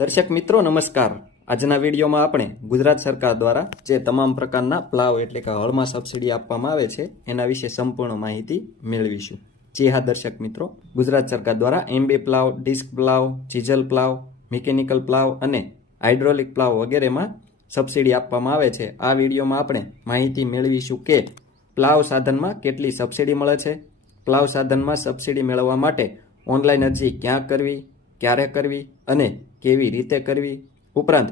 દર્શક મિત્રો, નમસ્કાર. આજના વિડીયોમાં આપણે ગુજરાત સરકાર દ્વારા જે તમામ પ્રકારના પ્લાવ એટલે કે હળમાં સબસિડી આપવામાં આવે છે, એના વિશે સંપૂર્ણ માહિતી મેળવીશું. જી હા, દર્શક મિત્રો. ગુજરાત સરકાર દ્વારા MB plough, disc plough chisel plough, mechanical plough અને હાઇડ્રોલિક પ્લાવ વગેરેમાં સબસિડી આપવામાં આવે છે. આ વિડીયોમાં આપણે માહિતી મેળવીશું કે પ્લાવ સાધનમાં કેટલી સબસિડી મળે છે, પ્લાવ સાધનમાં સબસિડી મેળવવા માટે ઓનલાઈન અરજી ક્યાં કરવી, ક્યારે કરવી અને કેવી રીતે કરવી? ઉપરાંત,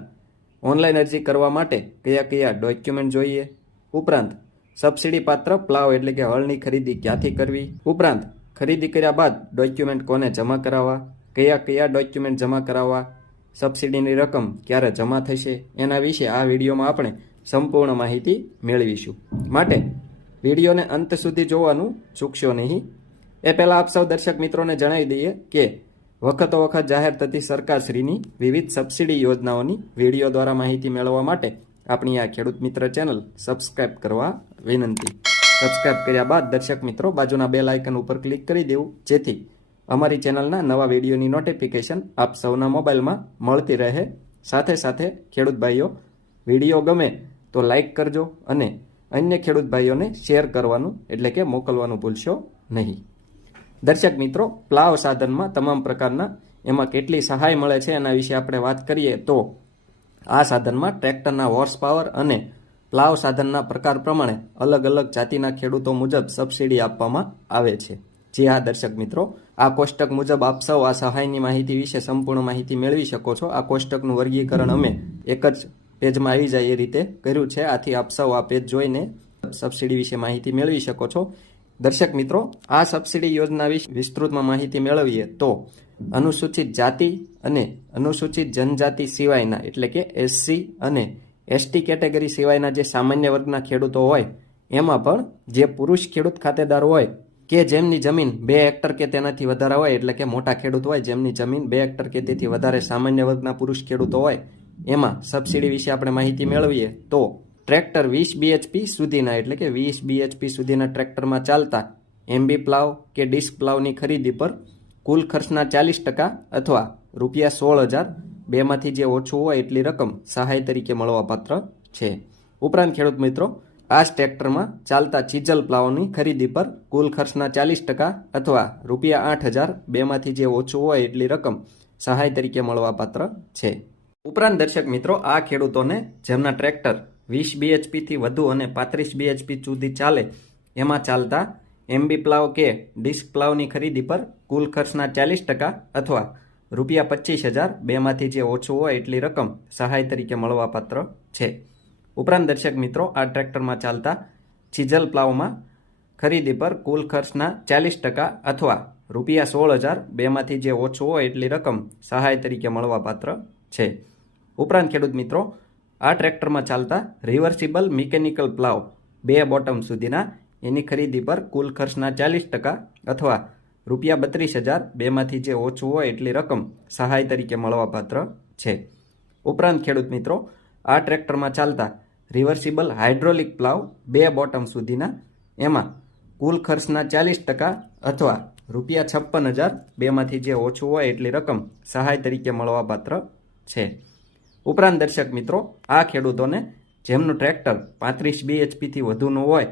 ઓનલાઈન અરજી કરવા માટે કયા કયા ડોક્યુમેન્ટ જોઈએ? ઉપરાંત, સબસિડી પાત્ર પ્લાવ એટલે કે હળની ખરીદી ક્યાંથી કરવી? ઉપરાંત, ખરીદી કર્યા બાદ ડોક્યુમેન્ટ કોને જમા કરાવવા? કયા કયા ડોક્યુમેન્ટ જમા કરાવવા? સબસિડીની રકમ ક્યારે જમા થશે? એના વિશે આ વિડીયોમાં આપણે સંપૂર્ણ માહિતી મેળવીશું. માટે, વિડીયોને અંત સુધી જોવાનું ચૂકશો નહીં. એ પહેલાં આપ સૌ દર્શક મિત્રોને જણાવી દઈએ કે વખતો વખત જાહેર થતી સરકારશ્રીની વિવિધ સબસિડી યોજનાઓની વીડિયો દ્વારા માહિતી મેળવવા માટે આપણી આ ખેડૂત મિત્ર ચેનલ સબસ્ક્રાઇબ કરવા વિનંતી. સબસ્ક્રાઇબ કર્યા બાદ દર્શક મિત્રો બાજુના બેલ આઇકન ઉપર ક્લિક કરી દેવું, જેથી અમારી ચેનલના નવા વિડીયોની નોટિફિકેશન આપ સૌના મોબાઈલમાં મળતી રહે. સાથે સાથે ખેડૂત ભાઈઓ, વીડિયો ગમે તો લાઇક કરજો અને અન્ય ખેડૂત ભાઈઓને શેર કરવાનું એટલે કે મોકલવાનું ભૂલશો નહીં. દર્શક મિત્રો, પ્લાવ સાધનમાં તમામ પ્રકારના એમાં કેટલી સહાય મળે છે એના વિશે આપણે વાત કરીએ તો આ સાધનમાં ટ્રેક્ટરના હોર્સ પાવર અને પ્લાવ સાધનના પ્રકાર પ્રમાણે અલગ અલગ જાતિના ખેડૂતો મુજબ સબસિડી આપવામાં આવે છે. જી હા, દર્શક મિત્રો, આ કોષ્ટક મુજબ આપ સૌ આ સહાયની માહિતી વિશે સંપૂર્ણ માહિતી મેળવી શકો છો. આ કોષ્ટકનું વર્ગીકરણ અમે એક જ પેજમાં આવી જાય એ રીતે કર્યું છે. આથી આપ સૌ આ પેજ જોઈને સબસિડી વિશે માહિતી મેળવી શકો છો. દર્શક મિત્રો, આ સબસિડી યોજના વિશે વિસ્તૃતમાં માહિતી મેળવીએ તો અનુસૂચિત જાતિ અને અનુસૂચિત જનજાતિ સિવાયના, એટલે કે એસસી અને એસટી કેટેગરી સિવાયના જે સામાન્ય વર્ગના ખેડૂતો હોય, એમાં પણ જે પુરુષ ખેડૂત ખાતેદાર હોય કે જેમની જમીન બે હેક્ટર કે તેનાથી વધારે હોય, એટલે કે મોટા ખેડૂત હોય, જેમની જમીન બે હેક્ટર કે તેથી વધારે સામાન્ય વર્ગના પુરુષ ખેડૂતો હોય, એમાં સબસિડી વિશે આપણે માહિતી મેળવીએ તો ટ્રેક્ટર વીસ બીએચપી સુધીના, એટલે કે વીસ બીએચપી સુધીના ટ્રેક્ટરમાં ચાલતા એમબી પ્લાવ કે ડિસ્ક પ્લાવની ખરીદી પર કુલ ખર્ચના ચાલીસ ટકા અથવા રૂપિયા સોળ હજાર બેમાંથી જે ઓછું હોય એટલી રકમ સહાય તરીકે મળવાપાત્ર છે. ઉપરાંત ખેડૂત મિત્રો, આ ટ્રેક્ટરમાં ચાલતા ચીજલ પ્લાવની ખરીદી પર કુલ ખર્ચના ચાલીસ ટકા અથવા રૂપિયા આઠ હજાર બેમાંથી જે ઓછું હોય એટલી રકમ સહાય તરીકે મળવાપાત્ર છે. ઉપરાંત દર્શક મિત્રો, આ ખેડૂતોને જેમના ટ્રેક્ટર વીસ બીએચપીથી વધુ અને પાંત્રીસ બીએચપી સુધી ચાલે, એમાં ચાલતા એમબી પ્લાવ કે ડિસ્ક પ્લાવની ખરીદી પર કુલ ખર્ચના ચાલીસ ટકા અથવા રૂપિયા પચીસ હજાર બેમાંથી જે ઓછું હોય એટલી રકમ સહાય તરીકે મળવાપાત્ર છે. ઉપરાંત દર્શક મિત્રો, આ ટ્રેક્ટરમાં ચાલતા ચીજલ પ્લાવમાં ખરીદી પર કુલ ખર્ચના ચાલીસ ટકા અથવા રૂપિયા સોળ હજાર બેમાંથી જે ઓછું હોય એટલી રકમ સહાય તરીકે મળવાપાત્ર છે. ઉપરાંત ખેડૂત મિત્રો આ ટ્રેક્ટરમાં ચાલતા રિવર્સિબલ મિકેનિકલ પ્લાવ બે બોટમ સુધીના એની ખરીદી પર કુલ ખર્ચના ચાલીસ ટકા અથવા રૂપિયા બત્રીસ હજાર બેમાંથી જે ઓછું હોય એટલી રકમ સહાય તરીકે મળવાપાત્ર છે. ઉપરાંત ખેડૂત મિત્રો, આ ટ્રેક્ટરમાં ચાલતા રિવર્સિબલ હાઇડ્રોલિક પ્લાવ બે બોટમ સુધીના એમાં કુલ ખર્ચના ચાલીસ ટકા અથવા રૂપિયા છપ્પન હજાર બેમાંથી જે ઓછું હોય એટલી રકમ સહાય તરીકે મળવાપાત્ર છે. ઉપરાંત દર્શક મિત્રો, આ ખેડૂતોને જેમનું ટ્રેક્ટર પાંત્રીસ બીએચપીથી વધુનું હોય,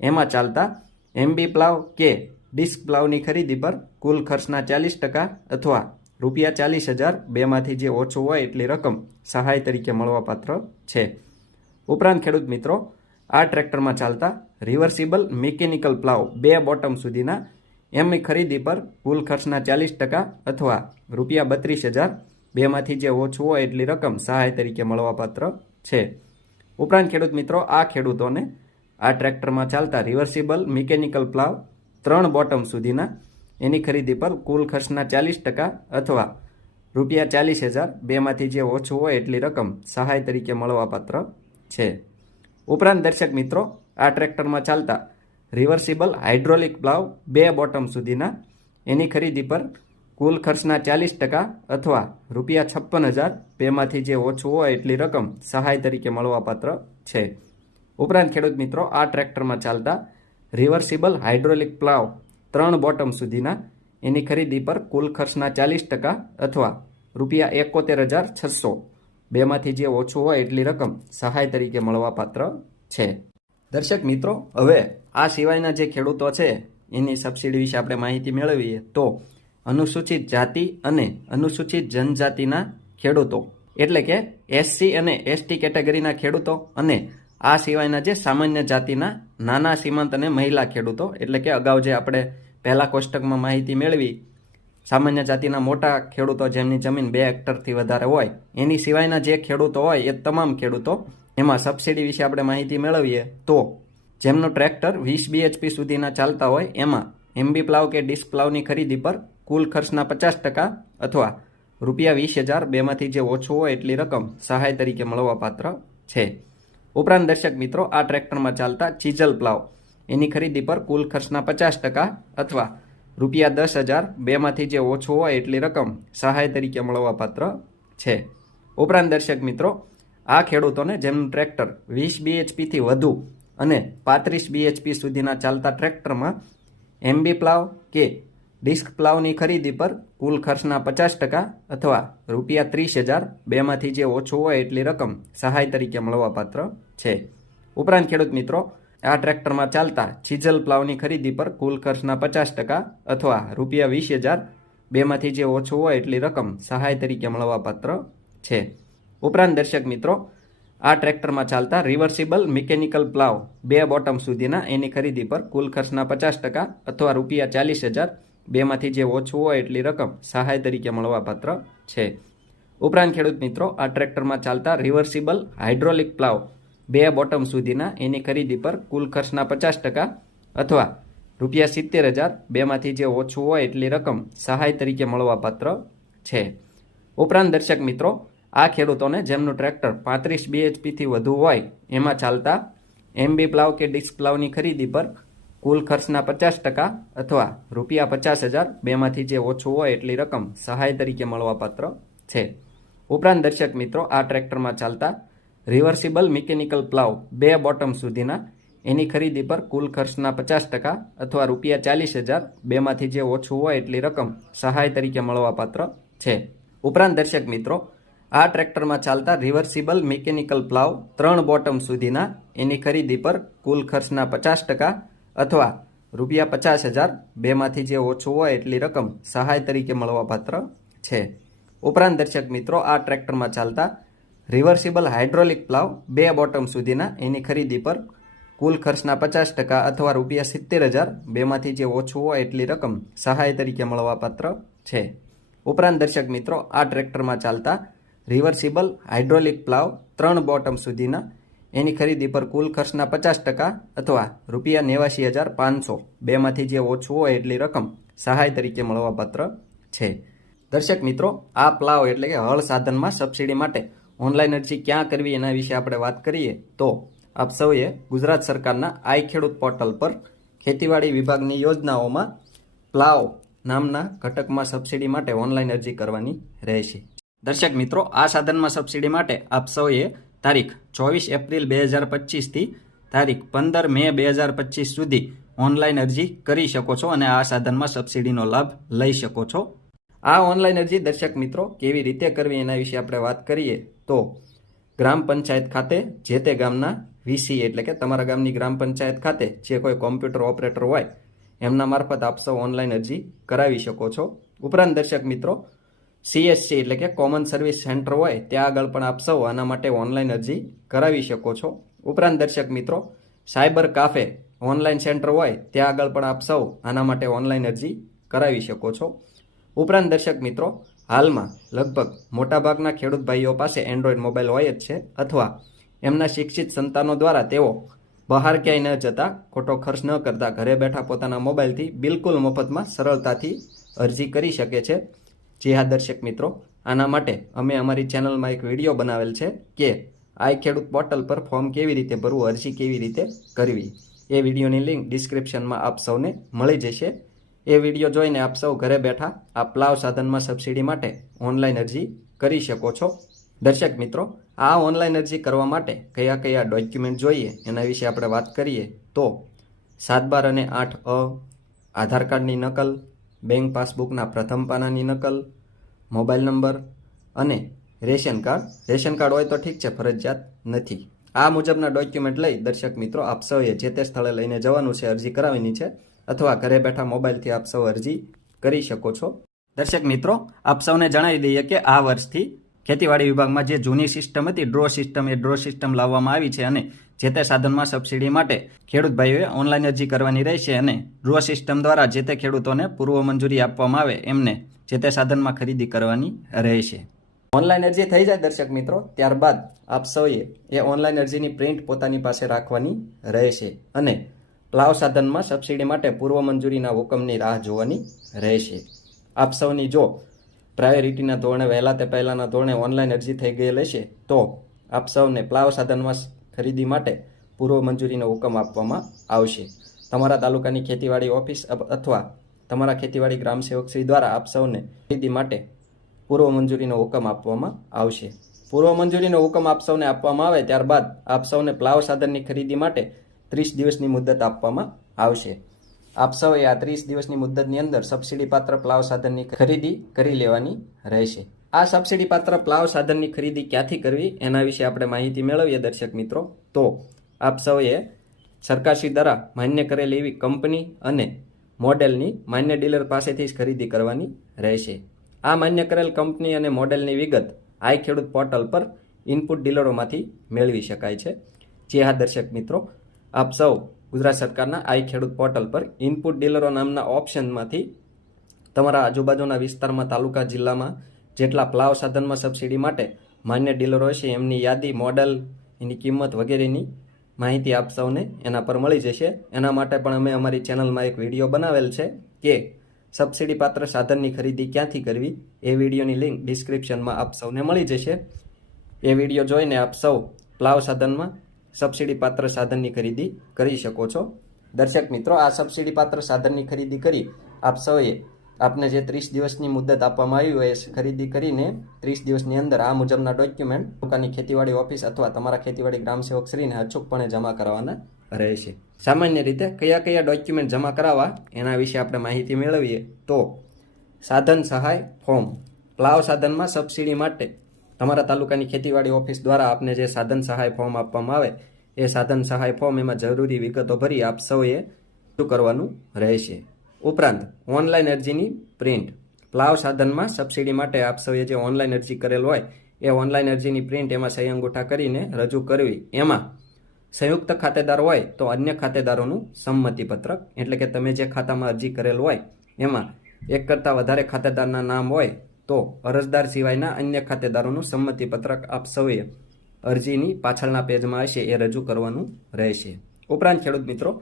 એમાં ચાલતા એમબી પ્લાવ કે ડિસ્ક પ્લાવની ખરીદી પર કુલ ખર્ચના ચાલીસ ટકા અથવા રૂપિયા ચાલીસ હજાર બેમાંથી જે ઓછું હોય એટલી રકમ સહાય તરીકે મળવાપાત્ર છે. ઉપરાંત ખેડૂત મિત્રો, આ ટ્રેક્ટરમાં ચાલતા રિવર્સિબલ મિકેનિકલ પ્લાવ બે બોટમ સુધીના એમની ખરીદી પર કુલ ખર્ચના ચાલીસ ટકા અથવા રૂપિયા બત્રીસ હજાર બેમાંથી જે ઓછું હોય એટલી રકમ સહાય તરીકે મળવાપાત્ર છે. ઉપરાંત ખેડૂત મિત્રો, આ ખેડૂતોને આ ટ્રેક્ટરમાં ચાલતા રિવર્સિબલ મિકેનિકલ પ્લાવ ત્રણ બોટમ સુધીના એની ખરીદી પર કુલ ખર્ચના ચાલીસ ટકા અથવા રૂપિયા ચાલીસ હજાર બેમાંથી જે ઓછું હોય એટલી રકમ સહાય તરીકે મળવાપાત્ર છે. ઉપરાંત દર્શક મિત્રો, આ ટ્રેક્ટરમાં ચાલતા રિવર્સિબલ હાઇડ્રોલિક પ્લાવ બે બોટમ સુધીના એની ખરીદી પર કુલ ખર્ચના ચાલીસ ટકા અથવા રૂપિયા છપ્પન હજાર બેમાંથી જે ઓછું હોય એટલી રકમ સહાય તરીકે મળવાપાત્ર છે. ઉપરાંત ખેડૂત મિત્રો, આ ટ્રેક્ટરમાં ચાલતા રિવર્સિબલ હાઇડ્રોલિક પ્લાવ ત્રણ બોટમ સુધીના એની ખરીદી પર કુલ ખર્ચના ચાલીસ ટકા અથવા રૂપિયા એકોતેર હજાર છસો બેમાંથી જે ઓછું હોય એટલી રકમ સહાય તરીકે મળવાપાત્ર છે. દર્શક મિત્રો, હવે આ સિવાયના જે ખેડૂતો છે, એની સબસિડી વિશે આપણે માહિતી મેળવીએ તો અનુસૂચિત જાતિ અને અનુસૂચિત જનજાતિના ખેડૂતો. એટલે કે એસસી અને એસટી કેટેગરીના ખેડૂતો અને આ સિવાયના જે સામાન્ય જાતિના નાના, સીમાંત અને મહિલા ખેડૂતો, એટલે કે અગાઉ જે આપણે પહેલા કોષ્ટકમાં માહિતી મેળવી, સામાન્ય જાતિના મોટા ખેડૂતો જેમની જમીન બે હેક્ટરથી વધારે હોય, એની સિવાયના જે ખેડૂતો હોય એ તમામ ખેડૂતો, એમાં સબસિડી વિશે આપણે માહિતી મેળવીએ, તો જેમનું ટ્રેક્ટર વીસ બીએચપી સુધીના ચાલતા હોય, એમાં એમબી પ્લાવ કે ડિસ્ક પ્લાવની ખરીદી પર કુલ ખર્ચના પચાસ ટકા અથવા રૂપિયા વીસ હજાર બેમાંથી જે ઓછું હોય એટલી રકમ સહાય તરીકે મળવાપાત્ર છે. ઉપરાંત દર્શક મિત્રો, આ ટ્રેક્ટરમાં ચાલતા ચીજલ પ્લાવ એની ખરીદી પર કુલ ખર્ચના પચાસ ટકા અથવા રૂપિયા દસ હજાર બેમાંથી જે ઓછું હોય એટલી રકમ સહાય તરીકે મળવાપાત્ર છે. ઉપરાંત દર્શક મિત્રો, આ ખેડૂતોને જેમનું ટ્રેક્ટર વીસ બીએચપીથી વધુ અને પાંત્રીસ બીએચપી સુધીના ચાલતા ટ્રેક્ટરમાં એમબી પ્લાવ કે ડિસ્ક પ્લાવની ખરીદી પર કુલ ખર્ચના પચાસ ટકા અથવા રૂપિયા ત્રીસ હજાર બેમાંથી જે ઓછું હોય એટલી રકમ સહાય તરીકે મળવાપાત્ર છે. ઉપરાંત ખેડૂત મિત્રો, આ ટ્રેક્ટરમાં ચાલતા છીજલ પ્લાવની ખરીદી પર કુલ ખર્ચના પચાસ ટકા અથવા રૂપિયા વીસ હજાર બેમાંથી જે ઓછું હોય એટલી રકમ સહાય તરીકે મળવાપાત્ર છે. ઉપરાંત દર્શક મિત્રો, આ ટ્રેક્ટરમાં ચાલતા રિવર્સિબલ મિકેનિકલ પ્લાવ બે બોટમ સુધીના એની ખરીદી પર કુલ ખર્ચના પચાસ ટકા અથવા રૂપિયા ચાલીસ હજાર બેમાંથી જે ઓછું હોય એટલી રકમ સહાય તરીકે મળવાપાત્ર છે. ઉપરાંત ખેડૂત મિત્રો, આ ટ્રેક્ટરમાં ચાલતા રિવર્સિબલ હાઇડ્રોલિક પ્લાવ બે બોટમ સુધીના એની ખરીદી પર કુલ ખર્ચના પચાસ ટકા અથવા રૂપિયા સિત્તેર હજાર બેમાંથી જે ઓછું હોય એટલી રકમ સહાય તરીકે મળવાપાત્ર છે. ઉપરાંત દર્શક મિત્રો, આ ખેડૂતોને જેમનું ટ્રેક્ટર પાંત્રીસ બીએચપીથી વધુ હોય, એમાં ચાલતા એમબી પ્લાવ કે ડિસ્ક પ્લાવની ખરીદી પર કુલ ખર્ચના પચાસ ટકા અથવા રૂપિયા પચાસ હજાર બેમાંથી જે ઓછું હોય એટલી રકમ સહાય તરીકે મળવાપાત્ર છે. ઉપરાંત દર્શક મિત્રો, આ ટ્રેક્ટરમાં ચાલતા રિવર્સિબલ મિકેનિકલ પ્લાવ બે બોટમ સુધીના એની ખરીદી પર કુલ ખર્ચના પચાસ ટકા અથવા રૂપિયા ચાલીસ હજાર બેમાંથી જે ઓછું હોય એટલી રકમ સહાય તરીકે મળવાપાત્ર છે. ઉપરાંત દર્શક મિત્રો, આ ટ્રેક્ટરમાં ચાલતા રિવર્સિબલ મિકેનિકલ પ્લાવ ત્રણ બોટમ સુધીના એની ખરીદી પર કુલ ખર્ચના પચાસ ટકા અથવા રૂપિયા પચાસ હજાર બેમાંથી જે ઓછું હોય એટલી રકમ સહાય તરીકે મળવાપાત્ર છે. ઉપરાંત દર્શક મિત્રો, આ ટ્રેક્ટરમાં ચાલતા રિવર્સિબલ હાઇડ્રોલિક પ્લાવ બે બોટમ સુધીના એની ખરીદી પર કુલ ખર્ચના પચાસ ટકા અથવા રૂપિયા સિત્તેર હજાર બેમાંથી જે ઓછું હોય એટલી રકમ સહાય તરીકે મળવાપાત્ર છે. ઉપરાંત દર્શક મિત્રો, આ ટ્રેક્ટરમાં ચાલતા રિવર્સિબલ હાઇડ્રોલિક પ્લાવ ત્રણ બોટમ સુધીના એની ખરીદી પર કુલ ખર્ચના પચાસ ટકા અથવા રૂપિયા નેવાસી હજાર પાંચસો. બેમાંથી જે ઓછું હોય એટલી રકમ સહાય તરીકે મળવાપાત્ર છે. દર્શક મિત્રો, આ પ્લાવ એટલે કે હળ સાધનમાં સબસિડી માટે ઓનલાઈન અરજી ક્યાં કરવી એના વિશે આપણે વાત કરીએ, તો આપ સૌએ ગુજરાત સરકારના આઈ ખેડૂત પોર્ટલ પર ખેતીવાડી વિભાગની યોજનાઓમાં પ્લાવ નામના ઘટકમાં સબસિડી માટે ઓનલાઈન અરજી કરવાની રહેશે. દર્શક મિત્રો, આ સાધનમાં સબસિડી માટે આપ સૌએ તારીખ ચોવીસ એપ્રિલ બે હજાર પચીસથી તારીખ પંદર મે બે હજાર પચીસ સુધી ઓનલાઈન અરજી કરી શકો છો અને આ સાધનમાં સબસિડીનો લાભ લઈ શકો છો. આ ઓનલાઈન અરજી દર્શક મિત્રો કેવી રીતે કરવી એના વિશે આપણે વાત કરીએ તો ગ્રામ પંચાયત ખાતે જે તે ગામના વીસી એટલે કે તમારા ગામની ગ્રામ પંચાયત ખાતે જે કોઈ કોમ્પ્યુટર ઓપરેટર હોય એમના મારફત આપ સૌ ઓનલાઈન અરજી કરાવી શકો છો. ઉપરાંત દર્શક મિત્રો સીએસસી એટલે કે કોમન સર્વિસ સેન્ટર હોય, ત્યાં આગળ પણ આપ સૌ આના માટે ઓનલાઈન અરજી કરાવી શકો છો. ઉપરાંત દર્શક મિત્રો, સાયબર કાફે ઓનલાઈન સેન્ટર હોય, ત્યાં આગળ પણ આપ સૌ આના માટે ઓનલાઈન અરજી કરાવી શકો છો. ઉપરાંત દર્શક મિત્રો, હાલમાં લગભગ મોટાભાગના ખેડૂત ભાઈઓ પાસે એન્ડ્રોઈડ મોબાઈલ હોય જ છે, અથવા એમના શિક્ષિત સંતાનો દ્વારા તેઓ બહાર ક્યાંય ન જતા, ખોટો ખર્ચ ન કરતા ઘરે બેઠા પોતાના મોબાઈલથી બિલકુલ મફતમાં સરળતાથી અરજી કરી શકે છે. જી હા દર્શક મિત્રો, આના માટે અમે અમારી ચેનલમાં એક વીડિયો બનાવેલ છે કે આઈ ખેડૂત પોર્ટલ પર ફોર્મ કેવી રીતે ભરવું, અરજી કેવી રીતે કરવી. એ વિડીયોની લિંક ડિસ્ક્રિપ્શનમાં આપ સૌને મળી જશે. એ વીડિયો જોઈને આપ સૌ ઘરે બેઠા આ પ્લાવ સાધનમાં સબસિડી માટે ઓનલાઈન અરજી કરી શકો છો. દર્શક મિત્રો, આ ઓનલાઈન અરજી કરવા માટે કયા કયા ડોક્યુમેન્ટ જોઈએ, એના વિશે આપણે વાત કરીએ તો સાત બાર અને આઠ અ, આધાર કાર્ડની નકલ બેંક પાસબુકના પ્રથમ પાનાની નકલ, મોબાઈલ નંબર અને રેશન કાર્ડ. રેશન કાર્ડ હોય તો ઠીક છે, ફરજિયાત નથી. આ મુજબના ડોક્યુમેન્ટ લઈ દર્શક મિત્રો, આપ સૌએ જે તે સ્થળે લઈને જવાનું છે, અરજી કરાવવાની છે, અથવા ઘરે બેઠા મોબાઈલથી આપ સૌ અરજી કરી શકો છો. દર્શક મિત્રો, આપ સૌને જણાવી દઈએ કે આ વર્ષથી ખેતીવાડી વિભાગમાં જે જૂની સિસ્ટમ હતી ડ્રો સિસ્ટમ એ ડ્રો સિસ્ટમ લાવવામાં આવી છે અને જે તે સાધનમાં સબસિડી માટે ખેડૂત ભાઈઓએ ઓનલાઈન અરજી કરવાની રહેશે અને ડ્રો સિસ્ટમ દ્વારા જે તે ખેડૂતોને પૂર્વ મંજૂરી આપવામાં આવે, એમને જે તે સાધનમાં ખરીદી કરવાની રહેશે. ઓનલાઈન અરજી થઈ જાય દર્શક મિત્રો, ત્યારબાદ આપ સૌએ એ ઓનલાઈન અરજીની પ્રિન્ટ પોતાની પાસે રાખવાની રહેશે અને પ્લાવ સાધનમાં સબસિડી માટે પૂર્વ મંજૂરીના હુકમની રાહ જોવાની રહેશે. આપ સૌની જો પ્રાયોરિટીના ધોરણે, વહેલા તે પહેલાંના ધોરણે ઓનલાઈન અરજી થઈ ગયેલ હશે, તો આપ સૌને પ્લાવ સાધનમાં ખરીદી માટે પૂર્વ મંજૂરીનો હુકમ આપવામાં આવશે. તમારા તાલુકાની ખેતીવાડી ઓફિસ અથવા તમારા ખેતીવાડી ગ્રામ સેવકશ્રી દ્વારા આપ સૌને ખરીદી માટે પૂર્વ મંજૂરીનો હુકમ આપવામાં આવશે. પૂર્વ મંજૂરીનો હુકમ આપ સૌને આપવામાં આવે, ત્યારબાદ આપ સૌને પ્લાવ સાધનની ખરીદી માટે ત્રીસ દિવસની મુદત આપવામાં આવશે. આપ સૌએ આ ત્રીસ દિવસની મુદ્દતની અંદર સબસિડી પાત્ર પ્લાવ સાધનની ખરીદી કરી લેવાની રહેશે. આ સબસિડી પાત્ર પ્લાવ સાધનની ખરીદી ક્યાંથી કરવી એના વિશે આપણે માહિતી મેળવીએ દર્શક મિત્રો. તો આપ સૌએ સરકારશ્રી દ્વારા માન્ય કરેલી એવી કંપની અને મોડેલની માન્ય ડીલર પાસેથી જ ખરીદી કરવાની રહેશે. આ માન્ય કરેલ કંપની અને મોડેલની વિગત આઈ ખેડૂત પોર્ટલ પર ઇનપુટ ડીલરોમાંથી મેળવી શકાય છે. જે હા, દર્શક મિત્રો, આપ સૌ ગુજરાત સરકારના આઈ ખેડૂત પોર્ટલ પર ઇનપુટ ડીલરો નામના ઓપ્શનમાંથી તમારા આજુબાજુના વિસ્તારમાં, તાલુકા, જિલ્લામાં જેટલા પ્લાવ સાધનમાં સબસિડી માટે માન્ય ડીલરો હશે, એમની યાદી, મોડલ, એની કિંમત વગેરેની માહિતી આપ સૌને એના પર મળી જશે. એના માટે પણ અમે અમારી ચેનલમાં એક વીડિયો બનાવેલ છે કે સબસિડી પાત્ર સાધનની ખરીદી ક્યાંથી કરવી? એ વિડીયોની લિંક ડિસ્ક્રિપ્શનમાં આપ સૌને મળી જશે. એ વીડિયો જોઈને આપ સૌ પ્લાવ સાધનમાં સબસિડી પાત્ર સાધનની ખરીદી કરી શકો છો. દર્શક મિત્રો, આ સબસિડી પાત્ર સાધનની ખરીદી કરી આપ સૌએ આપને જે ત્રીસ દિવસની મુદત આપવામાં આવી હોય એ ખરીદી કરીને ત્રીસ દિવસની અંદર આ મુજબના ડોક્યુમેન્ટ પોતાની ખેતીવાડી ઓફિસ અથવા તમારા ખેતીવાડી ગ્રામ સેવક શ્રીને અચૂકપણે જમા કરાવવાના રહેશે. સામાન્ય રીતે કયા કયા ડોક્યુમેન્ટ જમા કરાવવા એના વિશે આપણે માહિતી મેળવીએ તો સાધન સહાય ફોર્મ પ્લાવ સાધનમાં સબસિડી માટે તમારા તાલુકાની ખેતીવાડી ઓફિસ દ્વારા આપને જે સાધન સહાય ફોર્મ આપવામાં આવે, એ સાધન સહાય ફોર્મ એમાં જરૂરી વિગતો ભરી આપ સૌએ શું કરવાનું રહેશે. ઉપરાંત, ઓનલાઈન અરજીની પ્રિન્ટ. પ્લાવ સાધનમાં સબસિડી માટે આપ સૌએ જે ઓનલાઈન અરજી કરેલ હોય, એ ઓનલાઈન અરજીની પ્રિન્ટ એમાં સહી અંગૂઠા કરીને રજૂ કરવી. એમાં સંયુક્ત ખાતેદાર હોય તો અન્ય ખાતેદારોનું સંમતિપત્રક, એટલે કે તમે જે ખાતામાં અરજી કરેલ હોય, એમાં એક કરતાં વધારે ખાતેદારના નામ હોય તો અરજદાર સિવાયના અન્ય ખાતેદારોનું સંમતિપત્રક આપ સૌએ અરજીની પાછળના પેજમાં હશે, એ રજૂ કરવાનું રહેશે. ઉપરાંત ખેડૂત મિત્રો,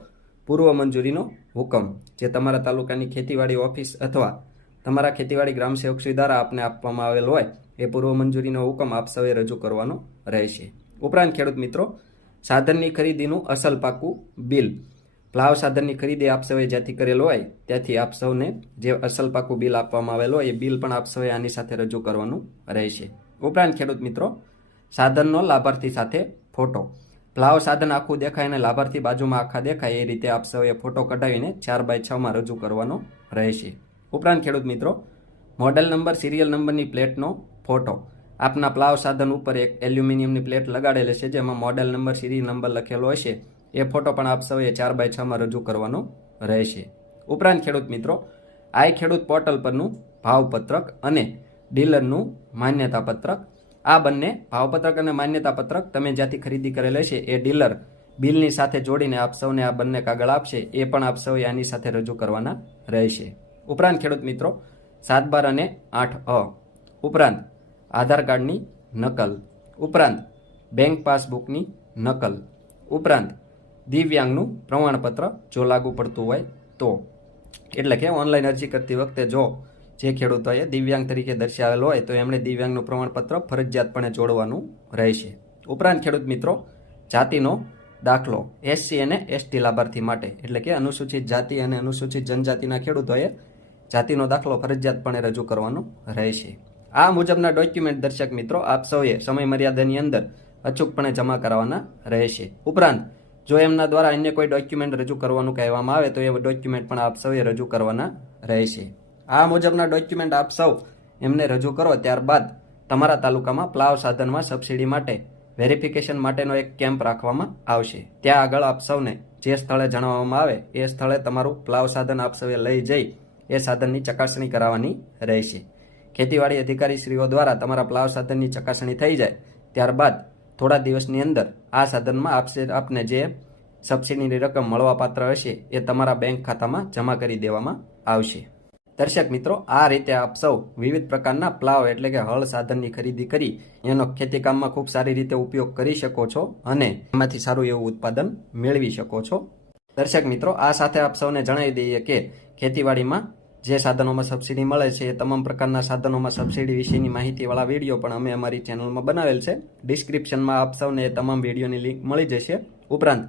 પૂર્વ મંજૂરીનો હુકમ, જે તમારા તાલુકાની ખેતીવાડી ઓફિસ અથવા તમારા ખેતીવાડી ગ્રામ સેવકશ્રી દ્વારા આપને આપવામાં આવેલ હોય, એ પૂર્વ મંજૂરીનો હુકમ આપ સૌએ રજૂ કરવાનો રહેશે. ઉપરાંત ખેડૂત મિત્રો, સાધનની ખરીદીનું અસલ પાકું બિલ પ્લાવ સાધનની ખરીદી આપ સૌએ જ્યાંથી કરેલો હોય, ત્યાંથી આપ સૌને જે અસલ પાકું બિલ આપવામાં આવેલું હોય, એ બિલ પણ આપ સૌએ આની સાથે રજૂ કરવાનું રહેશે. ઉપરાંત ખેડૂત મિત્રો, સાધનનો લાભાર્થી સાથે ફોટો. પ્લાવ સાધન આખું દેખાય અને લાભાર્થી બાજુમાં આખા દેખાય, એ રીતે આપ સૌએ ફોટો કઢાવીને ચાર બાય છમાં રજૂ કરવાનો રહેશે. ઉપરાંત ખેડૂત મિત્રો, મોડેલ નંબર, સિરિયલ નંબરની પ્લેટનો ફોટો. આપના પ્લાવ સાધન ઉપર એક એલ્યુમિનિયમની પ્લેટ લગાડેલી છે, જેમાં મોડેલ નંબર સિરિયલ નંબર લખેલો હશે. એ ફોટો પણ આપ સૌએ ચાર બાય છમાં રજૂ કરવાનો રહેશે. ઉપરાંત ખેડૂત મિત્રો, આઈ ખેડૂત પોર્ટલ પરનું ભાવપત્રક અને ડીલરનું માન્યતા પત્રક આ બંને ભાવપત્રક અને માન્યતા પત્રક તમે જ્યાંથી ખરીદી કરેલ હશે એ ડીલર બિલની સાથે જોડીને આપ સૌને આ બંને કાગળ આપશે, એ પણ આપ સૌએ આની સાથે રજૂ કરવાના રહેશે. ઉપરાંત ખેડૂત મિત્રો સાત બાર અને આઠ અ. ઉપરાંત આધાર કાર્ડની નકલ. ઉપરાંત બેંક પાસબુકની નકલ. ઉપરાંત દિવ્યાંગનું પ્રમાણપત્ર જો લાગુ પડતું હોય તો. એટલે કે ઓનલાઈન અરજી કરતી વખતે જો જે ખેડૂતોએ દિવ્યાંગ તરીકે દર્શાવેલ હોય તો એમણે દિવ્યાંગનું પ્રમાણપત્ર ફરજિયાતપણે જોડવાનું રહેશે. ઉપરાંત ખેડૂત મિત્રો, જાતિનો દાખલો એસસી અને એસટી લાભાર્થી માટે. એટલે કે અનુસૂચિત જાતિ અને અનુસૂચિત જનજાતિના ખેડૂતોએ જાતિનો દાખલો ફરજિયાતપણે રજૂ કરવાનો રહેશે. આ મુજબના ડોક્યુમેન્ટ દર્શક મિત્રો, આપ સૌએ સમય મર્યાદાની અંદર અચૂકપણે જમા કરાવવાના રહેશે. ઉપરાંત જો એમના દ્વારા અન્ય કોઈ ડોક્યુમેન્ટ રજૂ કરવાનું કહેવામાં આવે, તો એ ડોક્યુમેન્ટ પણ આપ સૌએ રજૂ કરવાના રહેશે. આ મુજબના ડોક્યુમેન્ટ આપ સૌ એમને રજૂ કરો ત્યારબાદ તમારા તાલુકામાં પ્લાવ સાધનમાં સબસિડી માટે વેરિફિકેશન માટેનો એક કેમ્પ રાખવામાં આવશે. ત્યાં આગળ આપ સૌને જે સ્થળે જણાવવામાં આવે, એ સ્થળે તમારું પ્લાવ સાધન આપ સૌએ લઈ જઈ, એ સાધનની ચકાસણી કરાવવાની રહેશે. ખેતીવાડી અધિકારીશ્રીઓ દ્વારા તમારા પ્લાવ સાધનની ચકાસણી થઈ જાય, ત્યારબાદ થોડા દિવસની અંદર આ સાધનમાં આપશે આપને જે સબસિડીની રકમ મળવાપાત્ર હશે એ તમારા બેંક ખાતામાં જમા કરી દેવામાં આવશે. દર્શક મિત્રો, આ રીતે આપ સૌ વિવિધ પ્રકારના પ્લાવ એટલે કે હળ સાધનની ખરીદી કરી એનો ખેતીકામમાં ખૂબ સારી રીતે ઉપયોગ કરી શકો છો અને એમાંથી સારું એવું ઉત્પાદન મેળવી શકો છો. દર્શક મિત્રો, આ સાથે આપ સૌને જણાવી દઈએ કે ખેતીવાડીમાં જે સાધનોમાં સબસિડી મળે છે એ તમામ પ્રકારના સાધનોમાં સબસિડી વિશેની માહિતીવાળા વીડિયો પણ અમે અમારી ચેનલમાં બનાવેલ છે. ડિસ્ક્રિપ્શનમાં આપ સૌને એ તમામ વિડીયોની લિંક મળી જશે. ઉપરાંત,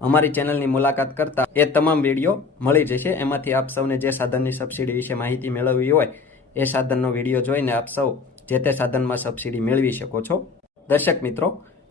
અમારી ચેનલની મુલાકાત કરતા એ તમામ વીડિયો મળી જશે. એમાંથી આપ સૌને જે સાધનની સબસિડી વિશે માહિતી મેળવવી હોય, એ સાધનનો વીડિયો જોઈને આપ સૌ જે તે સાધનમાં સબસિડી મેળવી શકો છો. દર્શક મિત્રો